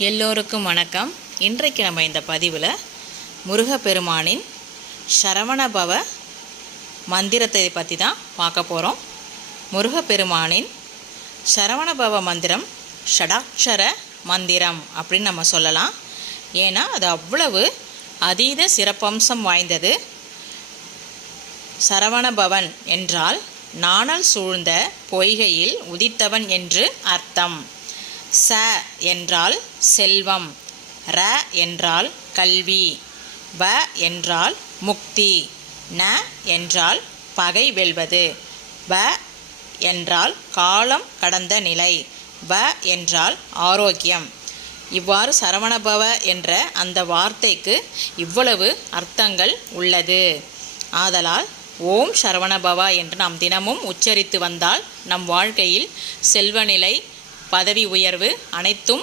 எல்லோருக்கும் வணக்கம். இன்றைக்கு நம்ம இந்த பதிவில் முருகப்பெருமானின் சரவணபவ மந்திரத்தை பற்றி தான் பார்க்க போகிறோம். முருகப்பெருமானின் சரவணபவ மந்திரம் ஷடாட்சர மந்திரம் அப்படின்னு நம்ம சொல்லலாம். ஏன்னா அது அவ்வளவு அதீத சிறப்பம்சம் வாய்ந்தது. சரவணபவன் என்றால் நாணல் சூழ்ந்த பொய்கையில் உதித்தவன் என்று அர்த்தம். ச என்றால் செல்வம், ர என்றால் கல்வி, வ என்றால் முக்தி, ந என்றால் பகை வெல்வது, வ என்றால் காலம் கடந்த நிலை, வ என்றால் ஆரோக்கியம். இவ்வாறு சரவணபவ என்ற அந்த வார்த்தைக்கு இவ்வளவு அர்த்தங்கள் உள்ளது. ஆதலால் ஓம் சரவணபவா என்று நாம் தினமும் உச்சரித்து வந்தால் நம் வாழ்க்கையில் செல்வநிலை, பதவி உயர்வு அனைத்தும்